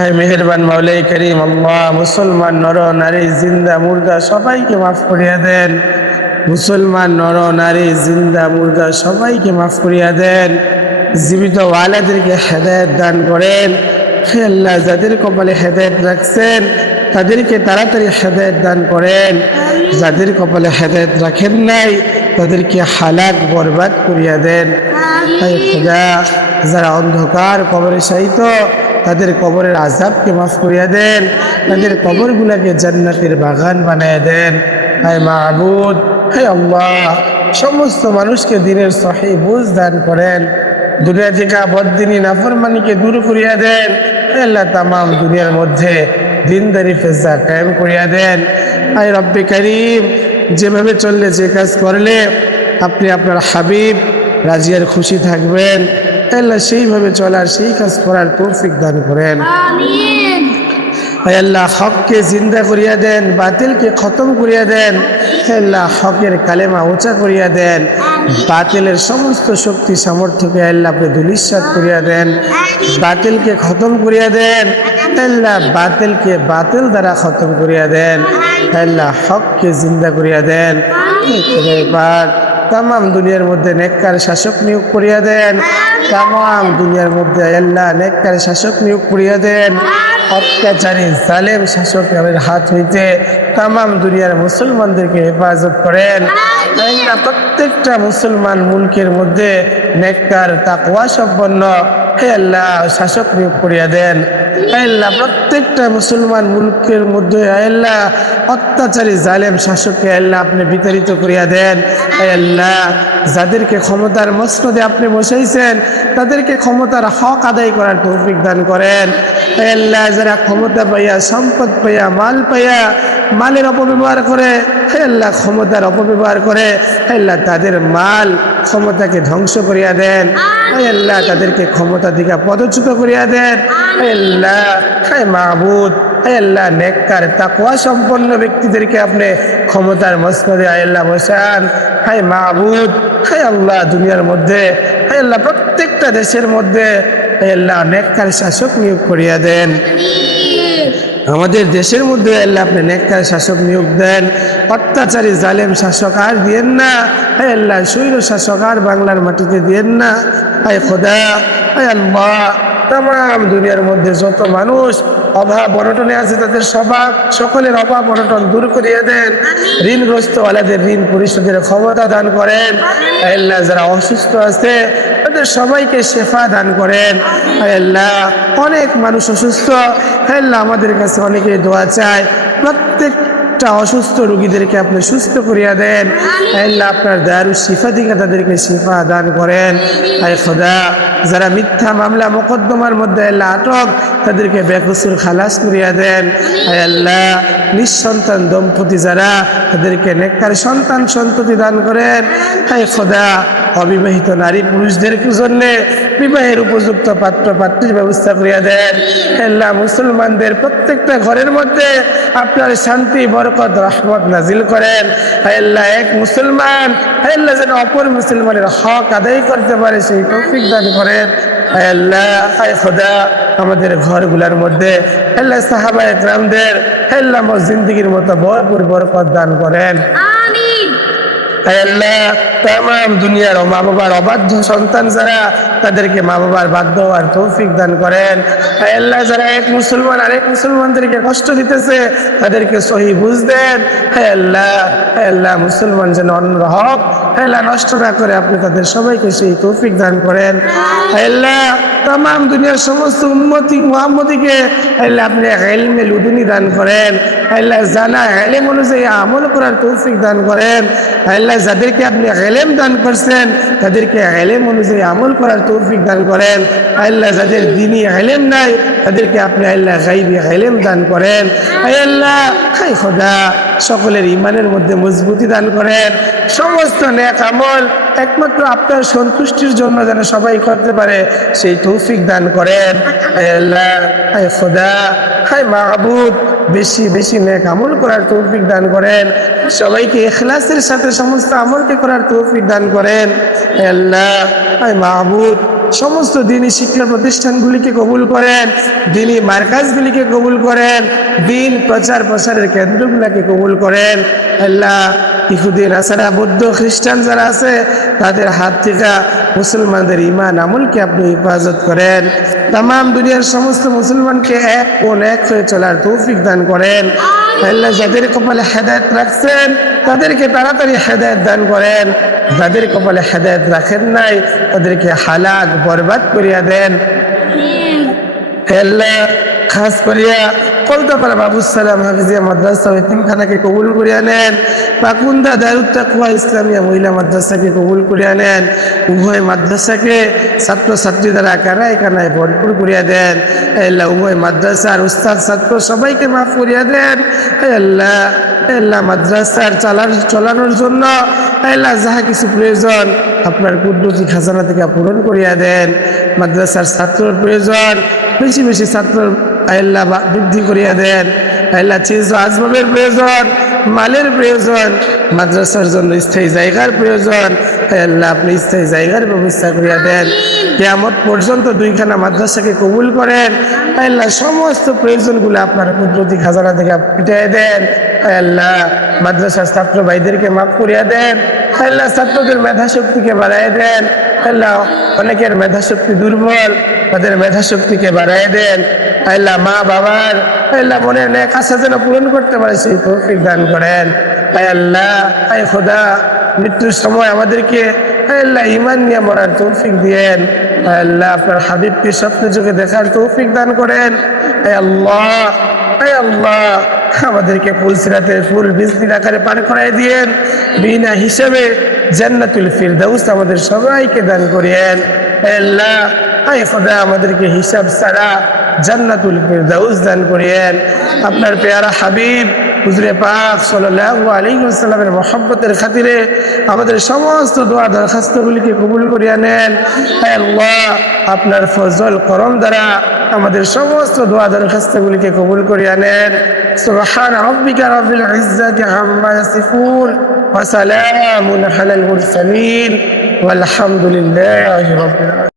হায় মেহেরবান মাওলাই করিম আল্লাহ, মুসলমান নর নারী জিন্দা মুর্দা সবাইকে মাফ করিয়া দেন। মুসলমান নর নারী জিন্দা মুর্দা সবাইকে মাফ করিয়া দেন। জীবিত ওয়ালাদেরকে হেদায়েত দান করেন। হে আল্লাহ, যাদের কপালে হেদায়েত রাখছেন তাদেরকে তাড়াতাড়ি হেদায়েত দান করেন। যাদের কপালে হেদায়েত রাখেন নাই তাদেরকে হালাক বরবাদ করিয়া দেন। হে খোদা, যারা অন্ধকার কবরে শায়িত তাদের কবরের আযাবকে মাফ করিয়া দেন। তাদের কবরগুলোকে জান্নাতের বাগান বানায় দেন। হে মাবুদ, হে আল্লাহ, সমস্ত মানুষকে দিনের সহিহ বুঝ দান করেন। দুনিয়া থেকে বদ্দিনী নাফরমানিকে দূর করিয়া দেন। হে আল্লাহ, তামাম দুনিয়ার মধ্যে দিনদারি ফেজা কায়েম করিয়া দেন। হে রব্বে কারীম, যেভাবে চললে যে কাজ করলে আপনি আপনার হাবিব রাজি আর খুশি থাকবেন, আল্লাহ সেইভাবে চলার সেই কাজ করার তৌফিক দান করেন। আমিন। হে আল্লাহ, হককে জিন্দা করিয়া দেন, বাতিলকে খতম করিয়া দেন। হে আল্লাহ, হকের কালেমা উঁচা করিয়া দেন, বাতিলের সমস্ত শক্তি সামর্থ্যকে আল্লাহ আপনি ধূলিসাৎ করিয়া দেন। বাতিলকে খতম করিয়া দেন। হে আল্লাহ, বাতিলকে বাতিল দ্বারা খতম করিয়া দেন। হে আল্লাহ, হককে জিন্দা করিয়া দেন। তামাম দুনিয়ার মধ্যে নেককার শাসক নিয়োগ করিয়া দেন। তামাম দুনিয়ার মধ্যে আল্লাহ নেককার শাসক নিয়োগ করিয়া দেন। অত্যাচারী জালেম শাসকের হাত হইতে তামাম দুনিয়ার মুসলমানদেরকে হেফাজত করেন। আল্লাহ, প্রত্যেকটা মুসলমান মুলকের মধ্যে নেককার তাকওয়া সম্পন্ন হে আল্লাহ শাসক নিয়োগ করিয়া দেন। আল্লাহ, প্রত্যেকটা মুসলমান মুলকের মধ্যে আল্লাহ অত্যাচারী জালেম শাসককে আল্লাহ আপনি বিতাড়িত করিয়া দেন। আল্লাহ, যাদেরকে ক্ষমতার মসনদে আপনি বসাইছেন তাদেরকে ক্ষমতার হক আদায় করার তৌফিক দান করেন। আল্লাহ, যারা ক্ষমতা পাইয়া সম্পদ পাইয়া মাল পাইয়া মালের অপব্যবহার করে, হে আল্লাহ ক্ষমতার অপব্যবহার করে, হে আল্লাহ তাদের মাল ক্ষমতাকে ধ্বংস করিয়া দেন। হে আল্লাহ, তাদেরকে ক্ষমতা দিকে পদচ্যুত করিয়া দেন। হে আল্লাহ, হে মাবুদ, হে আল্লাহ, নেককার তাকওয়া সম্পন্ন ব্যক্তিদেরকে আপনি ক্ষমতার মসনদে আল্লাহ বসান। হে মাবুদ, হে আল্লাহ, দুনিয়ার মধ্যে হে আল্লাহ প্রত্যেকটা দেশের মধ্যে হে আল্লাহ নেককার শাসক নিয়োগ করিয়া দেন। আমাদের দেশের মধ্যে আল্লাহ আপনি নেককার শাসক নিয়োগ দেন। অত্যাচারী জালেম শাসক আর দিয়েন না। হে আল্লাহ, স্বৈর শাসক আর বাংলার মাটিতে দিয়েন না। হে খোদা, হে আল্লাহ, তামাম দুনিয়ার মধ্যে যত মানুষ অভাব অনটনে আছে তাদের সকলের অভাব অনটন দূর করিয়ে দেন। ঋণগ্রস্ত ওয়ালাদের ঋণ পরিশোধের ক্ষমতা দান করেন। আল্লাহ, যারা অসুস্থ আছে তাদের সবাইকে শেফা দান করেন। আল্লাহ, অনেক মানুষ অসুস্থ, আল্লাহ আমাদের কাছে অনেকে দোয়া চায়, প্রত্যেকটা অসুস্থ রোগীদেরকে আপনি সুস্থ করিয়া দেন। আল্লাহ, আপনার দারুশ শিফা দিকে তাদেরকে শিফা দান করেন। আয় খোদা, যারা মিথ্যা মামলা মোকদ্দমার মধ্যে আল্লাহ আটক তাদেরকে বেকসুর খালাস করিয়া দেন। আয় আল্লাহ, নিঃসন্তান দম্পতি যারা তাদেরকে নেককার সন্তান সন্ততি দান করেন। আয় খোদা, অবিবাহিত নারী পুরুষদের জন্য বিবাহের উপযুক্ত পাত্র পাত্রীর ব্যবস্থা করিয়া দেন। আল্লাহ, মুসলমানদের প্রত্যেকটা ঘরের মধ্যে আপনার শান্তি বরকত রহমত নাজিল করেন। আল্লাহ, এক মুসলমান আল্লাহ যেন অপর মুসলমানের হক আদায় করতে পারে সেই তৌফিক দান করেন। আল্লাহ, আয় খোদা, আমাদের ঘরগুলোর মধ্যে আল্লাহ সাহাবায়ে কেরামদের আল্লাহ জিন্দেগীর মতো ভরপুর বরকত দান করেন। আল্লাহ, তামাম দুনিয়ার মা বাবার অবাধ্য সন্তান যারা তাদেরকে মা বাবার বাধ্য হওয়ার তৌফিক দান করেন। আল্লাহ, যারা এক মুসলমান আরেক মুসলমানদেরকে কষ্ট দিতেছে তাদেরকে সহি বুঝ দেন। আল্লাহ, আল্লাহ, মুসলমান যেন অন্যর হক আল্লাহ নষ্ট না করে আপনি তাদের সবাইকে সেই তৌফিক দান করেন। আল্লাহ, তামাম দুনিয়ার সমস্ত উম্মতি মুহাম্মদীকে আল্লাহ আপনি ইলমে লুদুনি দান করেন। আল্লাহ, জানা ইলম অনুযায়ী আমল করার তৌফিক দান করেন। আল্লাহ, যাদেরকে আপনি ইলম দান করছেন তাদেরকে ইলম অনুযায়ী আমল করার তৌফিক দান করেন। আল্লাহ, যাদের দ্বীনি ইলম নাই তাদেরকে আপনি আল্লাহ গায়বী ইলম দান করেন। আল্লাহ, হে খোদা, সকলের ঈমানের মধ্যে মজবুতি দান করেন। সমস্ত নেক আমল একমাত্র আপনার সন্তুষ্টির জন্য যেন সবাই করতে পারে সেই তৌফিক দান করেন। আল্লাহ, হে খোদা, হে মাবুদ, বেশি বেশি নেক আমল করার তৌফিক দান করেন। সবাইকে ইখলাসের সাথে সমস্ত আমলকে করার তৌফিক দান করেন। আল্লাহ, হে মাবুদ, সমস্ত দিনী শিক্ষা প্রতিষ্ঠানগুলিকে কবুল করেন, দিনী মার্কাজগুলিকে কবুল করেন, দিন প্রচার প্রসারের কেন্দ্রগুলোকে কবুল করেন। আল্লাহ ইহুদি নাসারা বৌদ্ধ খ্রিস্টান যারা আছে তাদের হাত থেকে মুসলমানদের ঈমান আমলকে আপনি হেফাজত করেন। তামাম দুনিয়ার সমস্ত মুসলমানকে এক হয়ে চলার তৌফিক দান করেন। আল্লাহ যাদের কপালে হেদায়েত রাখছেন তাদেরকে তাড়াতাড়ি হেদায়েত দান করেন, যাদের কপালে হেদায়েত রাখেন নাই তাদেরকে হালাক বরবাদ করিয়া দেন। আল্লাহ খাস করিয়া কলকাতার বাবুস সালাম হাফিজিয়া মাদ্রাসা ও এতিমখানাকে কবুল করিয়া নেন, পাকুন্দা দারুত তাকওয়া ইসলামিয়া মহিলা মাদ্রাসাকে কবুল করিয়া নেন। উভয় মাদ্রাসাকে ছাত্রছাত্রী দ্বারা কানায় কানায় ভরপুর করিয়া দেন। আল্লাহ উভয় মাদ্রাসার উস্তাদ ছাত্র সবাইকে মাফ করিয়া দেন। আল্লাহ আল্লাহ মাদ্রাসার চলানোর জন্য আল্লাহ যাহা কিছু প্রয়োজন আপনার কুদরতি খাজানা থেকে পূরণ করিয়া দেন। মাদ্রাসার ছাত্রের প্রয়োজন, বেশি বেশি ছাত্র আল্লাহ বৃদ্ধি করিয়া দেন। আল্লাহ চিজ আসবাবের প্রয়োজন, মালের প্রয়োজন, মাদ্রাসার জন্য স্থায়ী জায়গার প্রয়োজন, আল্লাহ আপনি স্থায়ী জায়গার ব্যবস্থা করিয়া দেন। কিয়ামত পর্যন্ত দুইখানা মাদ্রাসাকে কবুল করেন। আল্লাহ সমস্ত প্রয়োজনগুলো আপনার কুদরতি খাজানা থেকে পিটাই দেন। আল্লাহ মাদ্রাসার ছাত্র ভাইদেরকে মাফ করিয়া দেন। আল্লাহ ছাত্রদের মেধা শক্তিকে বাড়াই দেন। আল্লাহ অনেকের মেধা শক্তি দুর্বল, তাদের মেধা শক্তিকে বাড়াই দেন। আল্লাহ মা বাবার আল্লাহ মনের নেক আশা যেন পূরণ করতে পারে সেই তৌফিক দান করেন। আল্লাহ খোদা মৃত্যুর সময় আমাদেরকে আল্লাহ ঈমান নিয়ে মরার তৌফিক দিয়েন। আল্লাহ আপনার হাবিবকে স্বপ্নে চোখে দেখার তৌফিক দান করেন। আল্লাহ আল্লাহ আমাদেরকে ফুলসিরাতের ফুল বিজলির আকারে পান করাই দিয়েন। বিনা হিসেবে জান্নাতুল ফিরদাউস আমাদের সবাইকে দান করেন। আল্লাহ খোদা আমাদেরকে হিসাব ছাড়া জান্নাতুল ফিরদাউস দান করেন। আপনার পেয়ারা হাবিব হুজুরে পাক সাল্লাল্লাহু আলাইহি ওয়াসাল্লামের মহব্বতের খাতিরে আমাদের সমস্ত দোয়া দরখাস্তগুলিকে কবুল করিয়া নেন। আল্লাহ আপনার ফজল করম দ্বারা আমাদের সমস্ত দোয়া দরখাস্তগুলিকে কবুল করিয়া নেন। সুবহান রাব্বিকা রাব্বিল ইজ্জাতি আম্মা ইয়াসিফুন ওয়া সালামুন আলাল মুরসালিন ওয়ালহামদুলিল্লাহি রাব্বিল আলামিন।